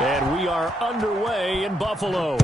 And we are underway in Buffalo.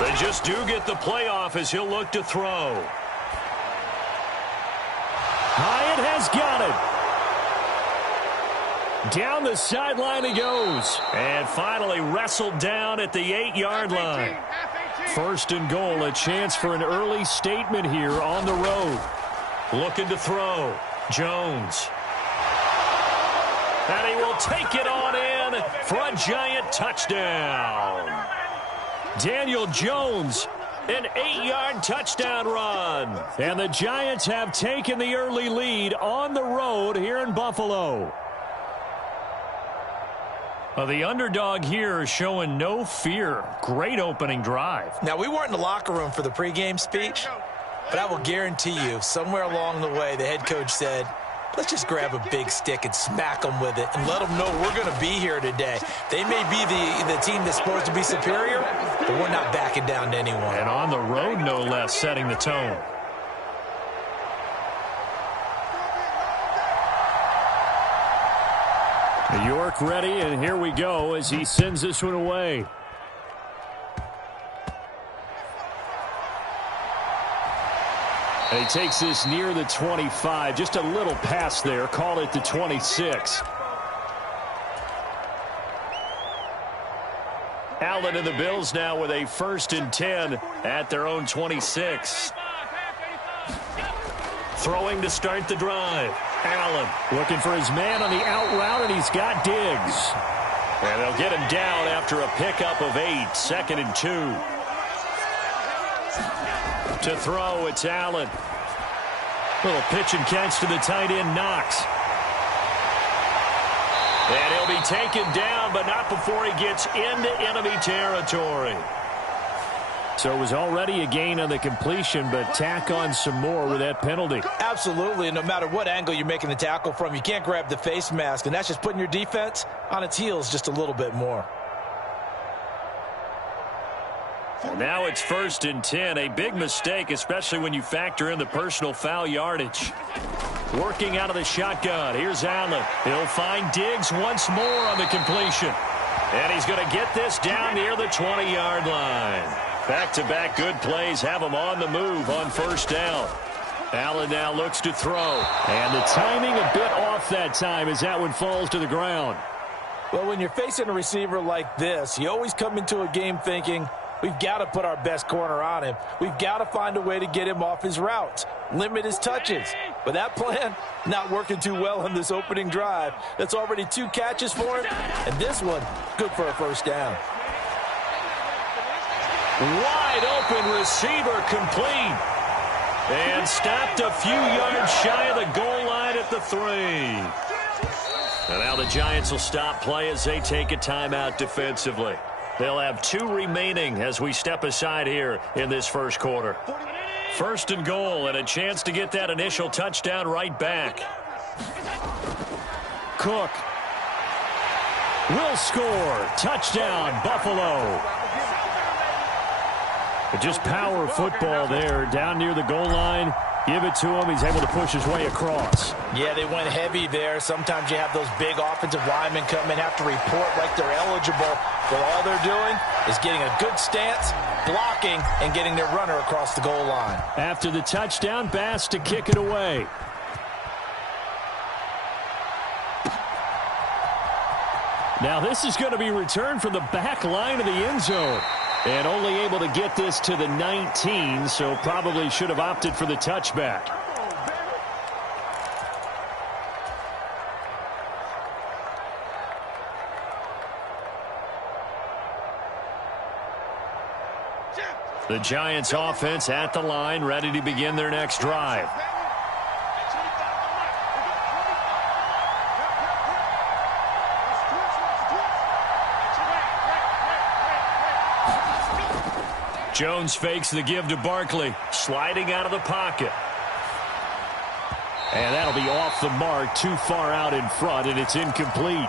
They just do get the playoff as he'll look to throw. Hyatt has got it. Down the sideline he goes. And finally wrestled down at the 8-yard line. First and goal, a chance for an early statement here on the road. Looking to throw. Jones. And he will take it on in for a giant touchdown. Daniel Jones, an 8-yard touchdown run. And the Giants have taken the early lead on the road here in Buffalo. Well, the underdog here is showing no fear. Great opening drive. Now, we weren't in the locker room for the pregame speech, but I will guarantee you somewhere along the way the head coach said, let's just grab a big stick and smack them with it and let them know we're going to be here today. They may be the team that's supposed to be superior, but we're not backing down to anyone. And on the road, no less, setting the tone. New York ready, and here we go as he sends this one away. And he takes this near the 25. Just a little pass there. Call it the 26. Allen and the Bills now with a 1st and 10 at their own 26. Throwing to start the drive. Allen looking for his man on the out route, and he's got Diggs. And they'll get him down after a pickup of 8. 2nd and 2. To throw, it's Allen. Little pitch and catch to the tight end, Knox. And he'll be taken down, but not before he gets into enemy territory. So it was already a gain on the completion, but tack on some more with that penalty. Absolutely, and no matter what angle you're making the tackle from, you can't grab the face mask, and that's just putting your defense on its heels just a little bit more. Well, now it's 1st and 10. A big mistake, especially when you factor in the personal foul yardage. Working out of the shotgun. Here's Allen. He'll find Diggs once more on the completion. And he's going to get this down near the 20-yard line. Back-to-back good plays have him on the move on 1st down. Allen now looks to throw. And the timing a bit off that time as that one falls to the ground. Well, when you're facing a receiver like this, you always come into a game thinking, we've got to put our best corner on him. We've got to find a way to get him off his routes, limit his touches. But that plan not working too well on this opening drive. That's already 2 catches for him, and this one good for a 1st down. Wide open receiver complete. And stopped a few yards shy of the goal line at the 3. And now the Giants will stop play as they take a timeout defensively. They'll have 2 remaining as we step aside here in this 1st quarter. 1st and goal, and a chance to get that initial touchdown right back. Cook will score. Touchdown, Buffalo. But just power football there down near the goal line. Give it to him. He's able to push his way across. Yeah, they went heavy there. Sometimes you have those big offensive linemen come in, have to report like they're eligible. But all they're doing is getting a good stance, blocking, and getting their runner across the goal line. After the touchdown, Bass to kick it away. Now this is going to be returned from the back line of the end zone. And only able to get this to the 19, so probably should have opted for the touchback. The Giants offense at the line, ready to begin their next drive. Jones fakes the give to Barkley, sliding out of the pocket. And that'll be off the mark, too far out in front, and it's incomplete.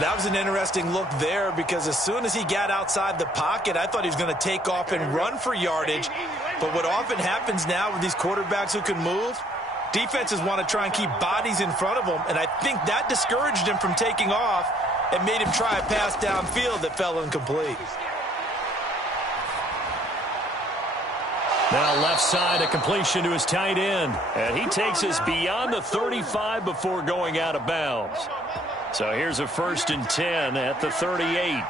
That was an interesting look there because as soon as he got outside the pocket, I thought he was going to take off and run for yardage. But what often happens now with these quarterbacks who can move, defenses want to try and keep bodies in front of them, and I think that discouraged him from taking off and made him try a pass downfield that fell incomplete. Now left side, a completion to his tight end. And he takes us beyond the 35 before going out of bounds. So here's a 1st and 10 at the 38.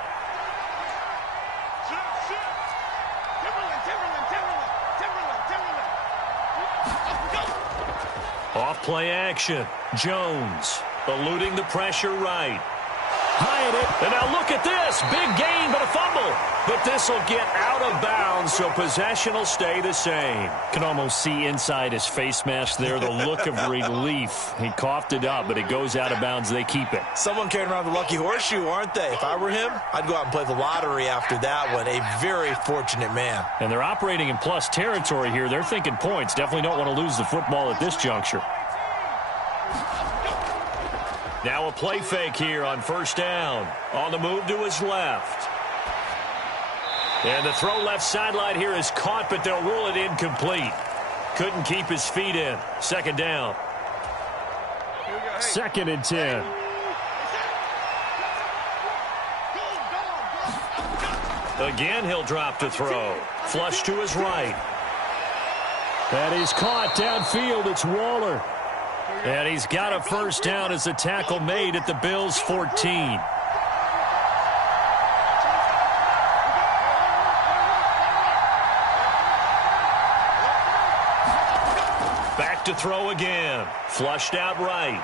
Off play action. Jones eluding the pressure right. High at it. And now look at this. Big gain, but a fumble. But this will get out of bounds, so possession will stay the same. Can almost see inside his face mask there the look of relief. He coughed it up, but it goes out of bounds. They keep it. Someone carrying around the lucky horseshoe, aren't they? If I were him, I'd go out and play the lottery after that one. A very fortunate man. And they're operating in plus territory here. They're thinking points. Definitely don't want to lose the football at this juncture. Now a play fake here on 1st down. On the move to his left. And the throw left sideline here is caught, but they'll rule it incomplete. Couldn't keep his feet in. 2nd down. 2nd and 10. Again, he'll drop to throw. Flush to his right. That is caught downfield. It's Waller. And he's got a 1st down as the tackle made at the Bills' 14. Back to throw again. Flushed out right.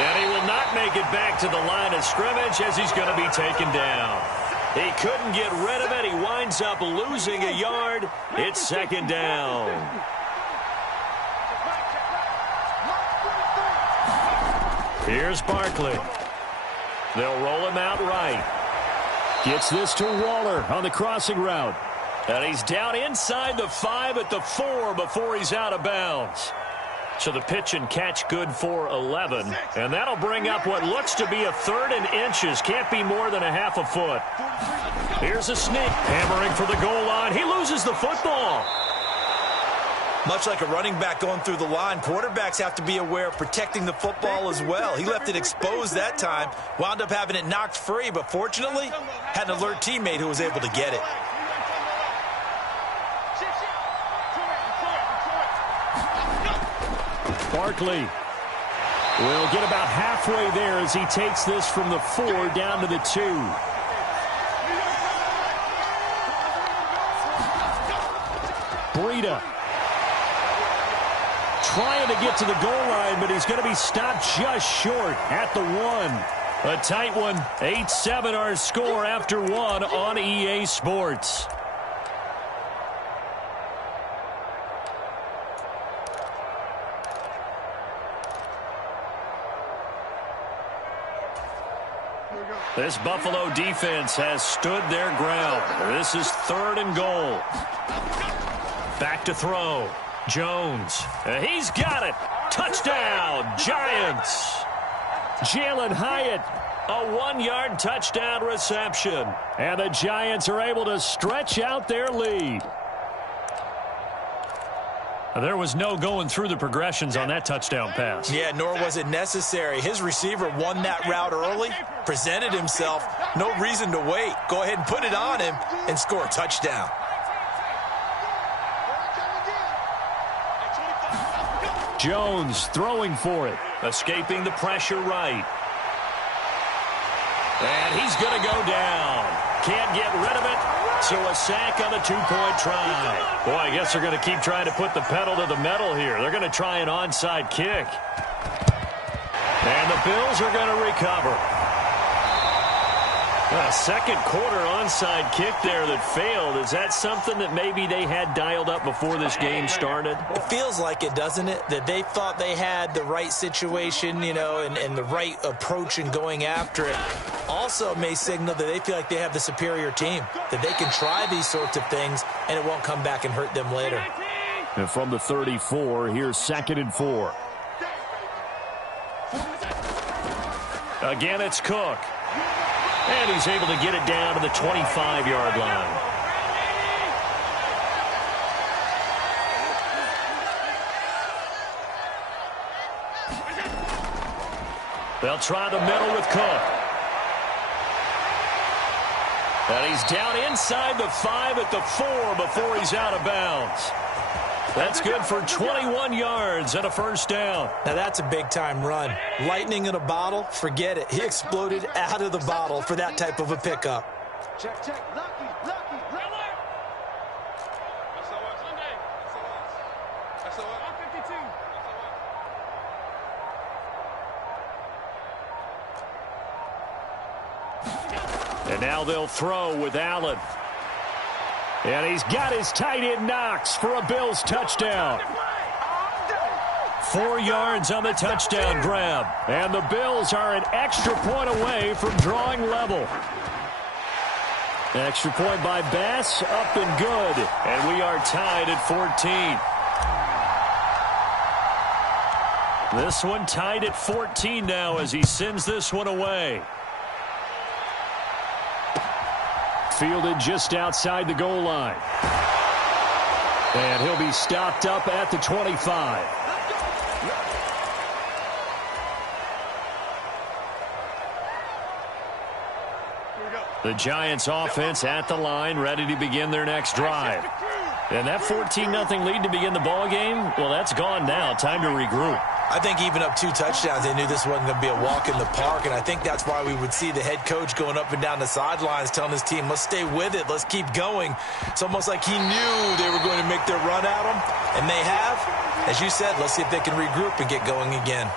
And he will not make it back to the line of scrimmage as he's going to be taken down. He couldn't get rid of it. He winds up losing a yard. It's 2nd down. Here's Barkley. They'll roll him out right. Gets this to Waller on the crossing route. And he's down inside the 5 at the 4 before he's out of bounds. So the pitch and catch good for 11. And that'll bring up what looks to be a 3rd and inches. Can't be more than a half a foot. Here's a sneak. Hammering for the goal line. He loses the football. Much like a running back going through the line, quarterbacks have to be aware of protecting the football as well. He left it exposed that time, wound up having it knocked free, but fortunately had an alert teammate who was able to get it. Barkley will get about halfway there as he takes this from the 4 down to the 2. Breida trying to get to the goal line, but he's going to be stopped just short at the 1. A tight one. 8-7 our score after 1 on EA Sports. This Buffalo defense has stood their ground. This is 3rd and goal. Back to throw. Jones. He's got it. Touchdown, Giants. Jalen Hyatt, a 1-yard touchdown reception. And the Giants are able to stretch out their lead. There was no going through the progressions on that touchdown pass. Yeah, nor was it necessary. His receiver won that route early, presented himself. No reason to wait. Go ahead and put it on him and score a touchdown. Jones throwing for it. Escaping the pressure right. is going to go down. Can't get rid of it. So a sack on the two-point try. Boy, I guess they're going to keep trying to put the pedal to the metal here. They're going to try an onside kick. And the Bills are going to recover. A second quarter onside kick there that failed. Is that something that maybe they had dialed up before this game started? It feels like it, doesn't it? That they thought they had the right situation, you know, and the right approach in going after it. Also may signal that they feel like they have the superior team, that they can try these sorts of things and it won't come back and hurt them later. And from the 34, here's 2nd and 4. Again, it's Cook. And he's able to get it down to the 25-yard line. They'll try the middle with Cook. And he's down inside the 5 at the 4 before he's out of bounds. That's good for 21 yards and a first down. Now that's a big-time run. Lightning in a bottle, forget it. He exploded out of the bottle for that type of a pickup. Check. Lucky. That's 52. And now they'll throw with Allen. And he's got his tight end Knox for a Bills touchdown. 4 yards on the touchdown grab. And the Bills are an extra point away from drawing level. Extra point by Bass, up and good. And we are tied at 14. This one tied at 14 now as he sends this one away. Fielded just outside the goal line. And he'll be stopped up at the 25. The Giants offense at the line, ready to begin their next drive. And that 14-0 lead to begin the ball game, well, that's gone now. Time to regroup. I think even up 2 touchdowns, they knew this wasn't going to be a walk in the park, and I think that's why we would see the head coach going up and down the sidelines telling his team, let's stay with it, let's keep going. It's almost like he knew they were going to make their run at him, and they have. As you said, let's see if they can regroup and get going again.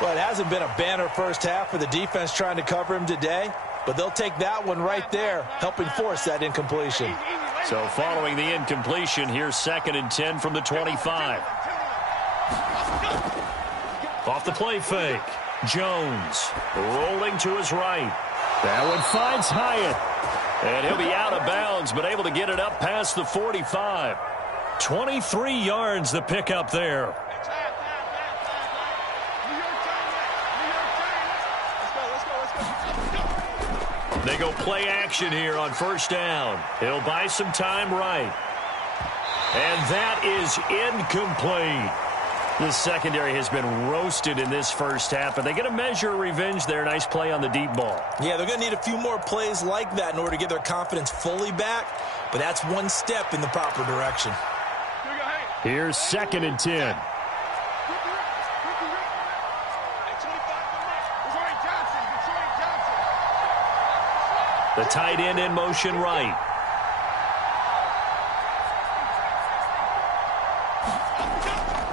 Well, it hasn't been a banner first half for the defense trying to cover him today, but they'll take that one right there, helping force that incompletion. So following the incompletion, here's 2nd and 10 from the 25. Off the play fake. Jones rolling to his right. That one finds Hyatt. And he'll be out of bounds, but able to get it up past the 45. 23 yards the pickup there. They go play action here on first down. He'll buy some time right. And that is incomplete. The secondary has been roasted in this first half, but they get a measure of revenge there. Nice play on the deep ball. Yeah, they're going to need a few more plays like that in order to get their confidence fully back, but that's one step in the proper direction. Here's 2nd and 10. The tight end in motion right.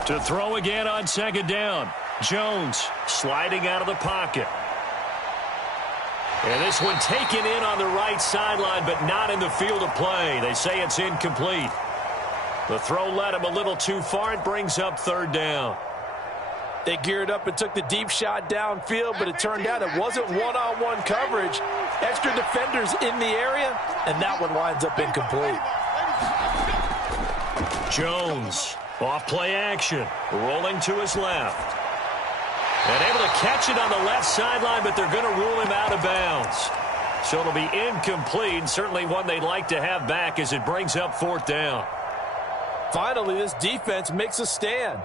To throw again on 2nd down. Jones sliding out of the pocket. And this one taken in on the right sideline, but not in the field of play. They say it's incomplete. The throw led him a little too far. It brings up 3rd down. They geared up and took the deep shot downfield, but it turned out it wasn't one-on-one coverage. Extra defenders in the area, and that one winds up incomplete. Jones off play action, rolling to his left. And able to catch it on the left sideline, but they're going to rule him out of bounds. So it'll be incomplete, certainly one they'd like to have back as it brings up 4th down. Finally, this defense makes a stand.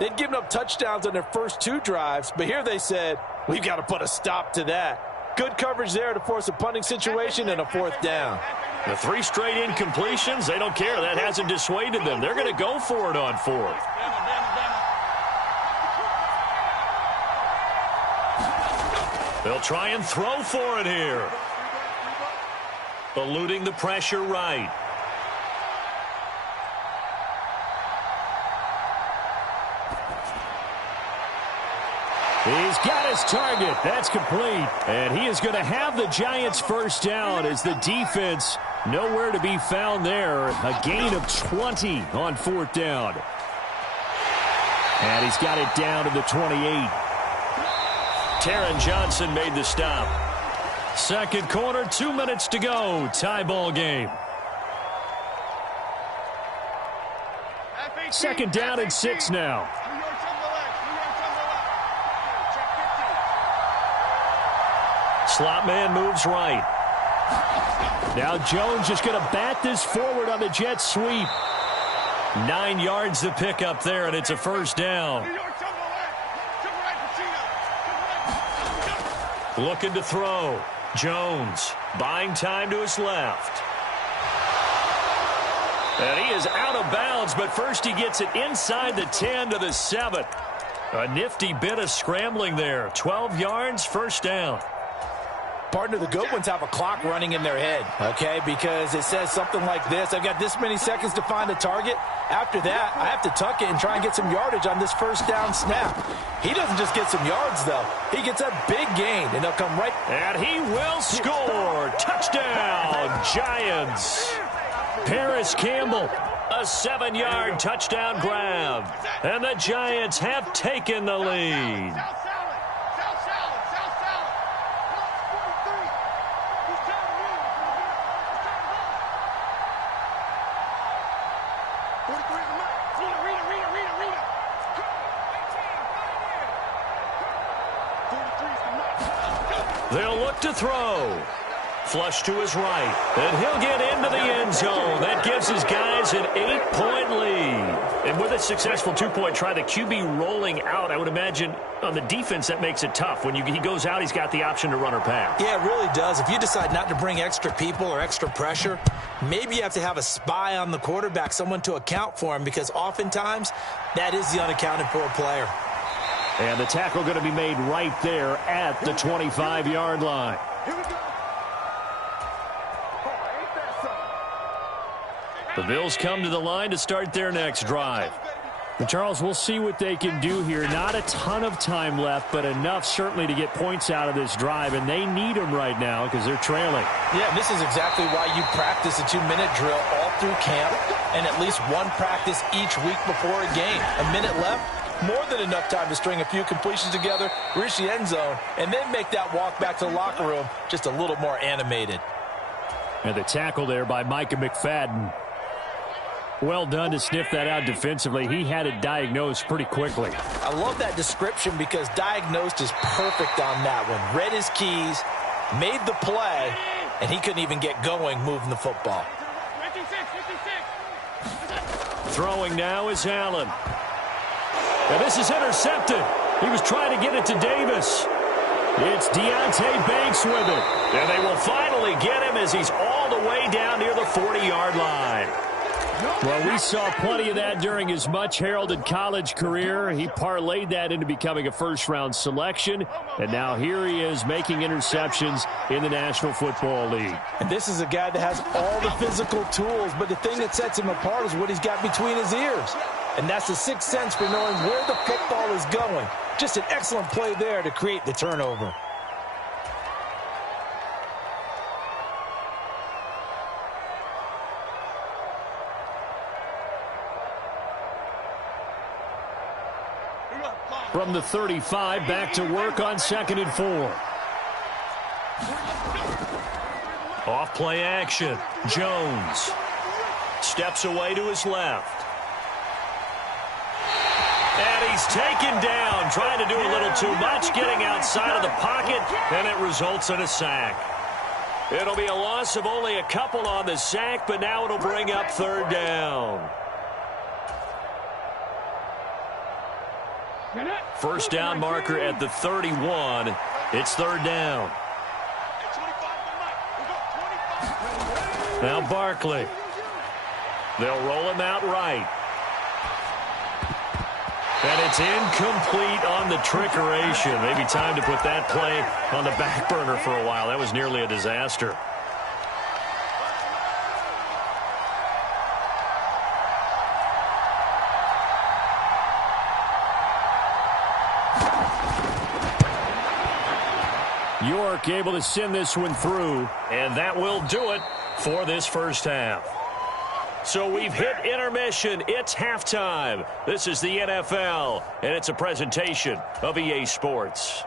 They'd given up touchdowns on their first 2 drives, but here they said, we've got to put a stop to that. Good coverage there to force a punting situation and a 4th down. The 3 straight incompletions, they don't care. That hasn't dissuaded them. They're going to go for it on 4th. They'll try and throw for it here. Eluding the pressure right. He's got his target. That's complete. And he is going to have the Giants first down as the defense nowhere to be found there. A gain of 20 on fourth down. And he's got it down to the 28. Taron Johnson made the stop. Second quarter, 2 minutes to go. Tie ball game. Second down and 6 now. Slot man moves right. Now Jones just going to bat this forward on the jet sweep. 9 yards to pick up there, and it's a first down. Looking to throw. Jones buying time to his left. And he is out of bounds, but first he gets it inside the 10 to the 7. A nifty bit of scrambling there. 12 yards, first down. Partner, the good ones have a clock running in their head, okay, because it says something like this. I've got this many seconds to find a target. After that, I have to tuck it and try and get some yardage on this first down snap. He doesn't just get some yards, though. He gets a big gain, and they'll come right. And he will score. Touchdown, Giants. Paris Campbell, a 7-yard touchdown grab. And the Giants have taken the lead. They'll look to throw. Flush to his right. And he'll get into the end zone. That gives his guys an 8-point lead. And with a successful 2-point try, the QB rolling out, I would imagine on the defense that makes it tough. When he goes out, he's got the option to run or pass. Yeah, it really does. If you decide not to bring extra people or extra pressure, maybe you have to have a spy on the quarterback, someone to account for him, because oftentimes that is the unaccounted for player. And the tackle going to be made right there at the 25-yard line. The Bills come to the line to start their next drive. And Charles, we'll see what they can do here. Not a ton of time left, but enough certainly to get points out of this drive, and they need them right now because they're trailing. Yeah, this is exactly why you practice a 2-minute drill all through camp and at least one practice each week before a game. A minute left, more than enough time to string a few completions together, reach the end zone, and then make that walk back to the locker room just a little more animated. And the tackle there by Micah McFadden. Well done to sniff that out defensively. He had it diagnosed pretty quickly. I love that description because diagnosed is perfect on that one. Read his keys, made the play, and he couldn't even get going moving the football. Throwing now is Allen. And this is intercepted. He was trying to get it to Davis. It's Deontay Banks with it. And they will finally get him as he's all the way down near the 40-yard line. Well, we saw plenty of that during his much-heralded college career. He parlayed that into becoming a first-round selection, and now here he is making interceptions in the National Football League. And this is a guy that has all the physical tools, but the thing that sets him apart is what he's got between his ears. And that's the sixth sense for knowing where the football is going. Just an excellent play there to create the turnover. From the 35, back to work on 2nd and 4. Off play action. Jones steps away to his left. And he's taken down, trying to do a little too much, getting outside of the pocket, and it results in a sack. It'll be a loss of only a couple on the sack, but now it'll bring up 3rd down. First down marker at the 31. It's 3rd down. Now Barkley. They'll roll him out right. And it's incomplete on the trickeration. Maybe time to put that play on the back burner for a while. That was nearly a disaster. York able to send this one through, and that will do it for this first half. So we've hit intermission. It's halftime. This is the NFL, and it's a presentation of EA Sports.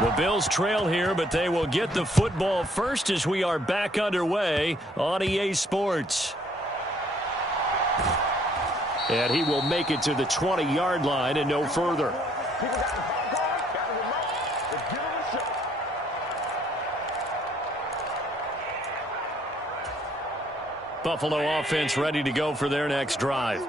The Bills trail here, but they will get the football first as we are back underway on EA Sports. And he will make it to the 20-yard line and no further. Buffalo offense ready to go for their next drive.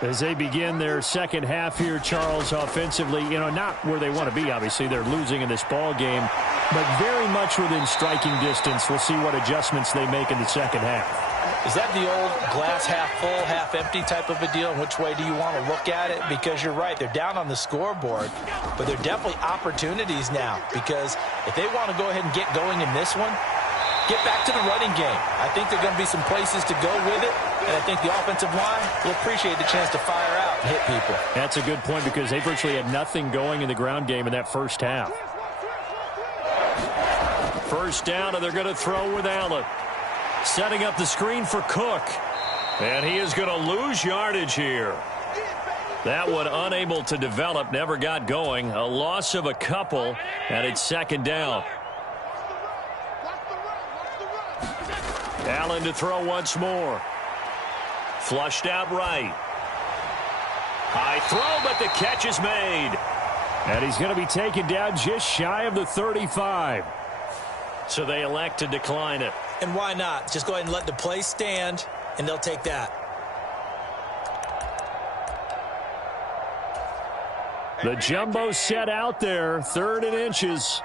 As they begin their second half here, Charles, offensively, not where they want to be, obviously. They're losing in this ball game, but very much within striking distance. We'll see what adjustments they make in the second half. Is that the old glass half full, half empty type of a deal? Which way do you want to look at it? Because you're right, they're down on the scoreboard, but they're definitely opportunities now, because if they want to go ahead and get going in this one, get back to the running game. I think there are going to be some places to go with it, and I think the offensive line will appreciate the chance to fire out and hit people. That's a good point, because they virtually had nothing going in the ground game in that first half. First down, and they're going to throw with Allen. Setting up the screen for Cook. And he is going to lose yardage here. That one unable to develop, never got going. A loss of a couple, and it's second down. Allen to throw once more. Flushed out right. High throw, but the catch is made. And he's going to be taken down just shy of the 35. So they elect to decline it. And why not? Just go ahead and let the play stand, and they'll take that. The jumbo set out there, 3rd and inches.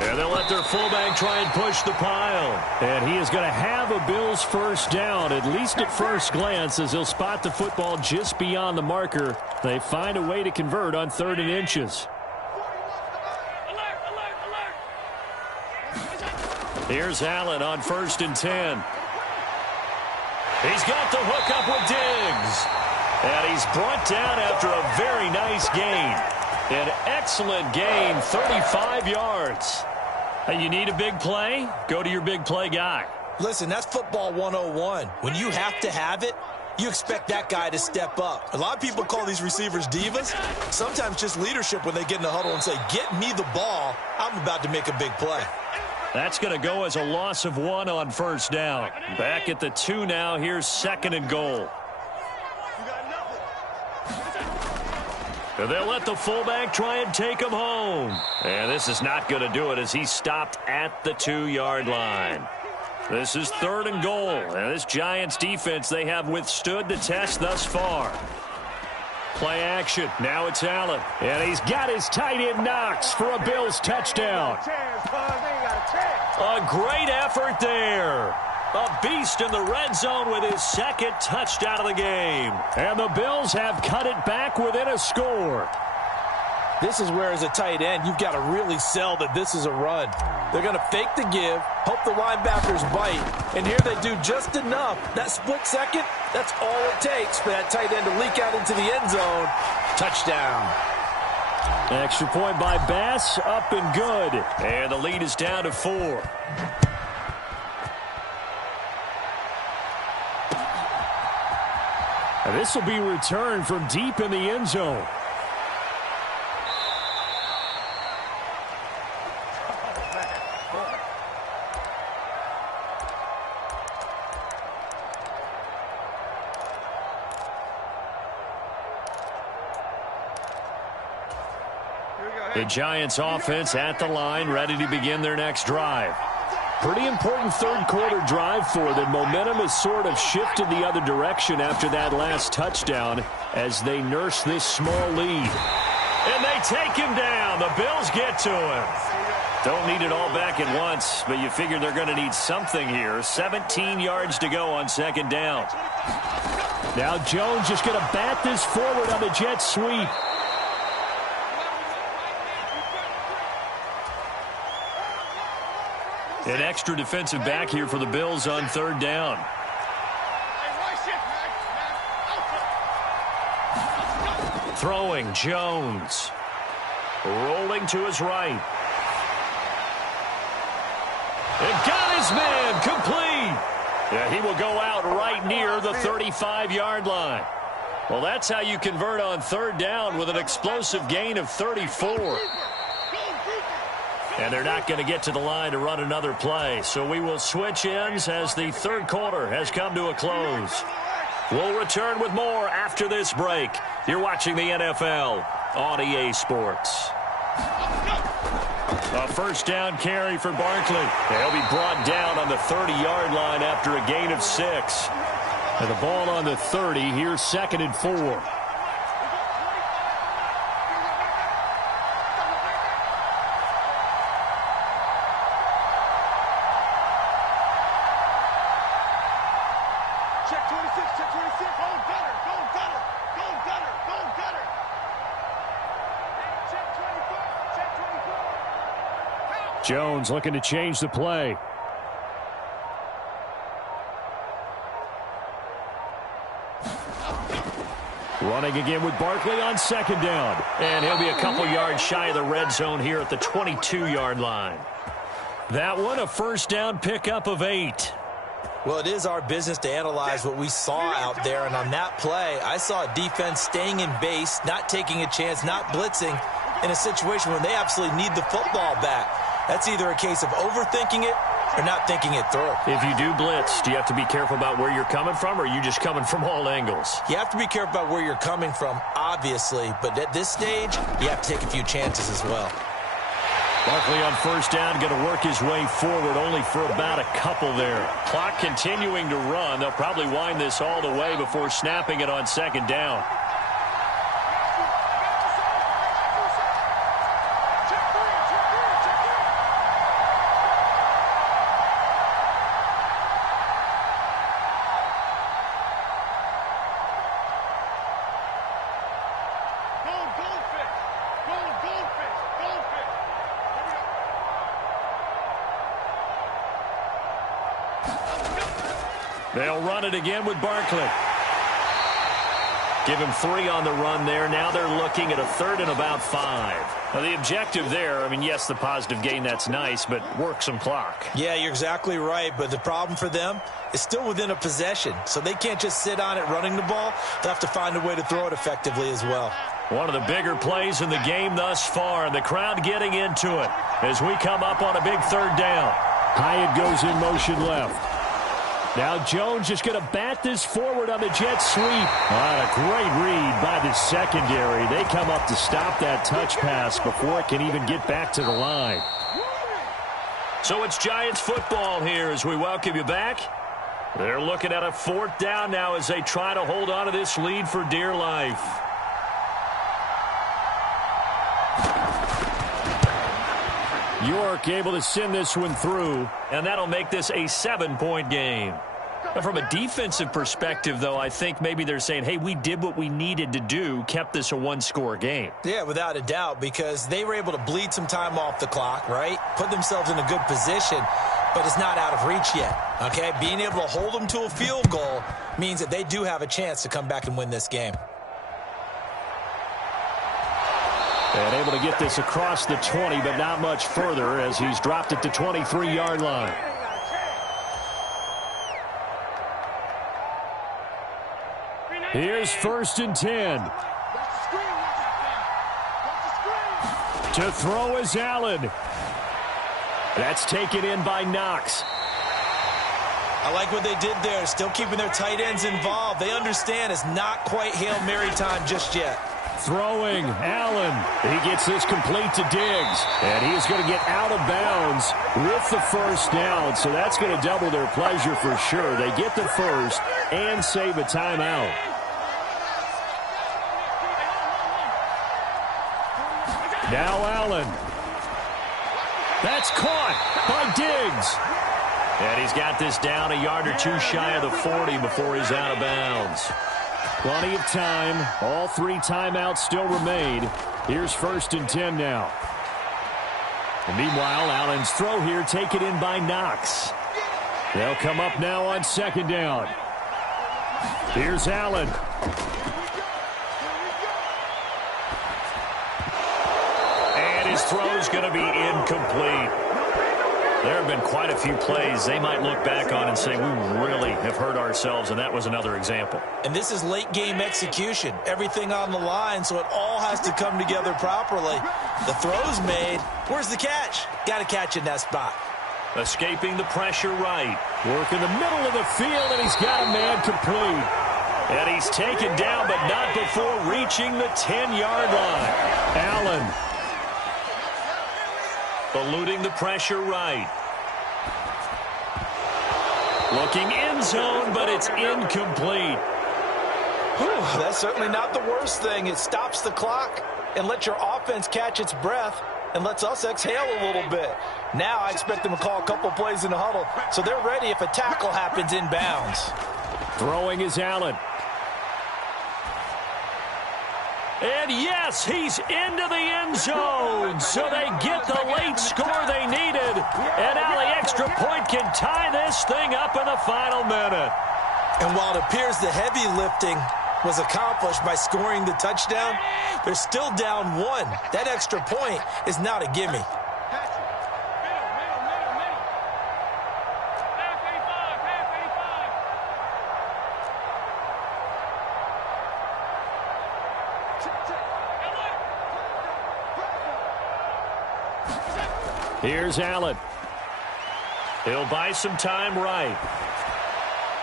And they'll let their fullback try and push the pile. And he is going to have a Bills first down, at least at first glance, as he'll spot the football just beyond the marker. They find a way to convert on 3rd and inches. Here's Allen on 1st and 10. He's got the hook up with Diggs. And he's brought down after a very nice gain. An excellent gain, 35 yards. Hey, you need a big play? Go to your big play guy. Listen, that's football 101. When you have to have it, you expect that guy to step up. A lot of people call these receivers divas. Sometimes just leadership when they get in the huddle and say, get me the ball. I'm about to make a big play. That's going to go as a loss of 1 on first down. Back at the 2 now. Here's 2nd and goal. And they'll let the fullback try and take him home. And this is not going to do it as he's stopped at the 2-yard line. This is 3rd and goal. And this Giants defense, they have withstood the test thus far. Play action. Now it's Allen. And he's got his tight end Knox for a Bills touchdown. A great effort there. A beast in the red zone with his 2nd touchdown of the game. And the Bills have cut it back within a score. This is where, as a tight end, you've got to really sell that this is a run. They're going to fake the give, hope the linebackers bite, and here they do just enough. That split second, that's all it takes for that tight end to leak out into the end zone. Touchdown. Extra point by Bass, up and good. And the lead is down to 4. And this will be returned from deep in the end zone. The Giants offense at the line, ready to begin their next drive. Pretty important 3rd quarter drive for them. Momentum has sort of shifted the other direction after that last touchdown as they nurse this small lead. And they take him down. The Bills get to him. Don't need it all back at once, but you figure they're going to need something here. 17 yards to go on 2nd down. Now Jones just going to bat this forward on the jet sweep. An extra defensive back here for the Bills on 3rd down. Throwing, Jones. Rolling to his right. And got his man, complete. Yeah, he will go out right near the 35-yard line. Well, that's how you convert on third down with an explosive gain of 34. And they're not going to get to the line to run another play. So we will switch ends as the third quarter has come to a close. We'll return with more after this break. You're watching the NFL on EA Sports. A first down carry for Barkley. He'll be brought down on the 30-yard line after a gain of 6. And the ball on the 30. Here's 2nd and 4. Check 26, check 26. Go Gunner, go Gunner, go Gunner, go Gunner. Check 24, check 24. Jones looking to change the play. Running again with Barkley on 2nd down. And he'll be a couple yards shy of the red zone here at the 22-yard line. That one, a first down pickup of 8. Well, it is our business to analyze what we saw out there, and on that play, I saw a defense staying in base, not taking a chance, not blitzing in a situation when they absolutely need the football back. That's either a case of overthinking it or not thinking it through. If you do blitz, do you have to be careful about where you're coming from, or are you just coming from all angles? You have to be careful about where you're coming from, obviously, but at this stage, you have to take a few chances as well. Barkley on first down, going to work his way forward, only for about a couple there. Clock continuing to run. They'll probably wind this all the way before snapping it on 2nd down. They'll run it again with Barkley. Give him 3 on the run there. Now they're looking at a 3rd and about 5. Now the objective there, I mean, yes, the positive gain, that's nice, but work some clock. Yeah, you're exactly right, but the problem for them is still within a possession, so they can't just sit on it running the ball. They'll have to find a way to throw it effectively as well. One of the bigger plays in the game thus far, and the crowd getting into it as we come up on a big 3rd down. Hyatt goes in motion left. Now Jones just going to bat this forward on the jet sweep. A great read by the secondary. They come up to stop that touch pass before it can even get back to the line. So it's Giants football here as we welcome you back. They're looking at a 4th down now as they try to hold on to this lead for dear life. York able to send this one through, and that'll make this a 7-point game. Now, from a defensive perspective, though, I think maybe they're saying, hey, we did what we needed to do, kept this a 1-score game. Yeah, without a doubt, because they were able to bleed some time off the clock, right? Put themselves in a good position, but it's not out of reach yet, okay? Being able to hold them to a field goal means that they do have a chance to come back and win this game. And able to get this across the 20, but not much further as he's dropped it to 23-yard line. Here's 1st and 10. To throw is Allen. That's taken in by Knox. I like what they did there, still keeping their tight ends involved. They understand it's not quite Hail Mary time just yet. Throwing, Allen. He gets this complete to Diggs. And he is going to get out of bounds with the first down. So that's going to double their pleasure for sure. They get the first and save a timeout. Now Allen. That's caught by Diggs. And he's got this down a yard or 2 shy of the 40 before he's out of bounds. Plenty of time. All 3 timeouts still remain. Here's 1st and 10 now. And meanwhile, Allen's throw here taken in by Knox. They'll come up now on 2nd down. Here's Allen. His throw's going to be incomplete. There have been quite a few plays they might look back on and say, we really have hurt ourselves, and that was another example. And this is late-game execution. Everything on the line, so it all has to come together properly. The throw's made. Where's the catch? Got to catch in that spot. Escaping the pressure right. Work in the middle of the field, and he's got a man complete. And he's taken down, but not before reaching the 10-yard line. Allen. Eluding the pressure right. Looking end zone, but it's incomplete. Whew, that's certainly not the worst thing. It stops the clock and lets your offense catch its breath and lets us exhale a little bit. Now I expect them to call a couple plays in the huddle so they're ready if a tackle happens inbounds. Throwing is Allen. And yes, he's into the end zone. So they get the late score they needed. And now the extra point can tie this thing up in the final minute. And while it appears the heavy lifting was accomplished by scoring the touchdown, they're still down one. That extra point is not a gimme. Here's Allen. He'll buy some time right.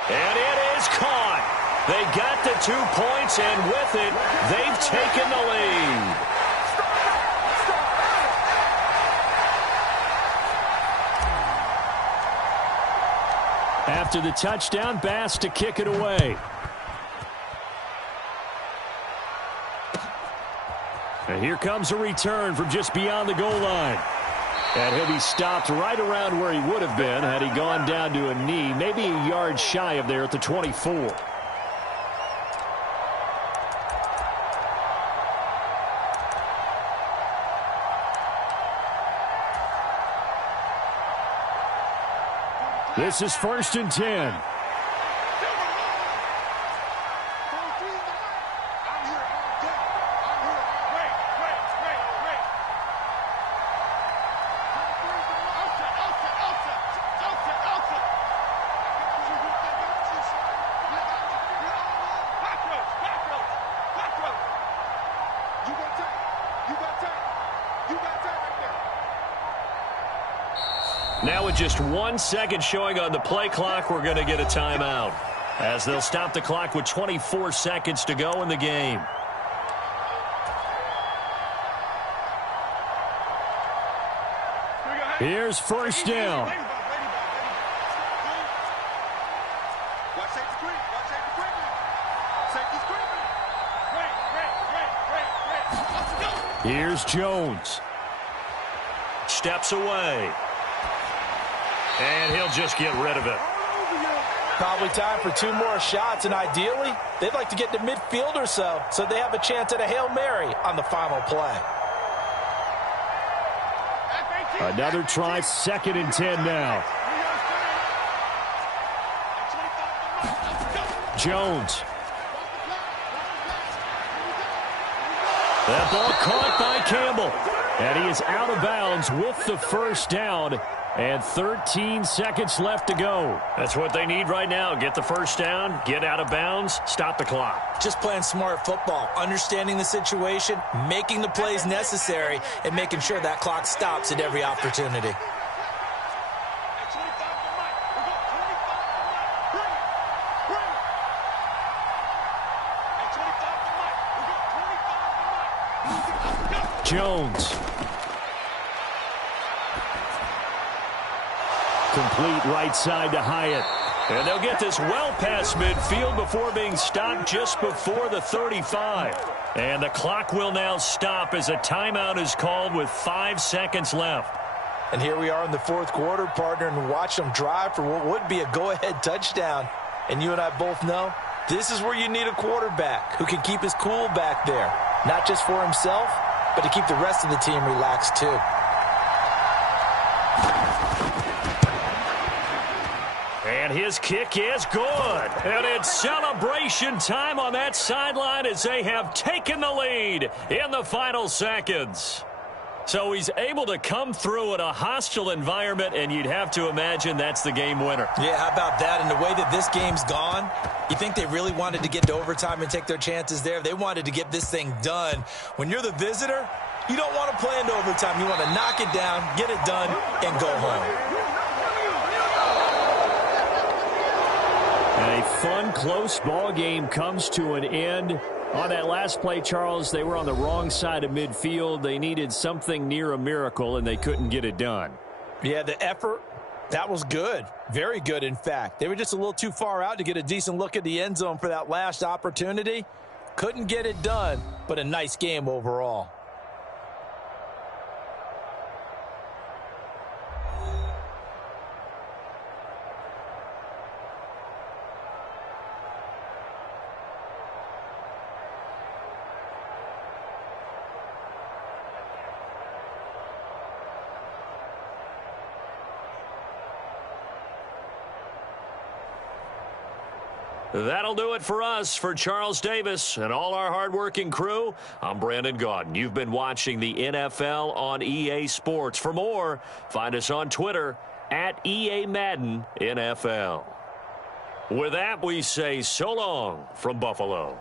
And it is caught. They got the 2 points, and with it, they've taken the lead. After the touchdown, Bass to kick it away. And here comes a return from just beyond the goal line. And he'll be stopped right around where he would have been had he gone down to a knee, maybe a yard shy of there at the 24. This is 1st and 10. Now with just 1 second showing on the play clock, we're going to get a timeout, as they'll stop the clock with 24 seconds to go in the game. Here's 1st down. Here's Jones. Steps away. And he'll just get rid of it. Probably time for 2 more shots, and ideally, they'd like to get to midfield or so they have a chance at a Hail Mary on the final play. Another try, 2nd and 10 now. Jones. That ball caught by Campbell. And he is out of bounds with the 1st down. And 13 seconds left to go. That's what they need right now. Get the 1st down, get out of bounds, stop the clock. Just playing smart football, understanding the situation, making the plays necessary, and making sure that clock stops at every opportunity. Jones. Complete right side to Hyatt. And they'll get this well past midfield before being stopped just before the 35. And the clock will now stop as a timeout is called with 5 seconds left. And here we are in the 4th quarter, partner, and watch them drive for what would be a go-ahead touchdown. And you and I both know this is where you need a quarterback who can keep his cool back there. Not just for himself, but to keep the rest of the team relaxed too. And his kick is good. And it's celebration time on that sideline as they have taken the lead in the final seconds. So he's able to come through in a hostile environment, and you'd have to imagine that's the game winner. Yeah, how about that? And the way that this game's gone, you think they really wanted to get to overtime and take their chances there? They wanted to get this thing done. When you're the visitor, you don't want to play into overtime. You want to knock it down, get it done, and go home. A fun, close ball game comes to an end. On that last play, Charles, they were on the wrong side of midfield. They needed something near a miracle, and they couldn't get it done. Yeah, the effort, that was good. Very good, in fact. They were just a little too far out to get a decent look at the end zone for that last opportunity. Couldn't get it done, but a nice game overall. That'll do it for us. For Charles Davis and all our hardworking crew, I'm Brandon Gaudin. You've been watching the NFL on EA Sports. For more, find us on Twitter at EA Madden NFL. With that, we say so long from Buffalo.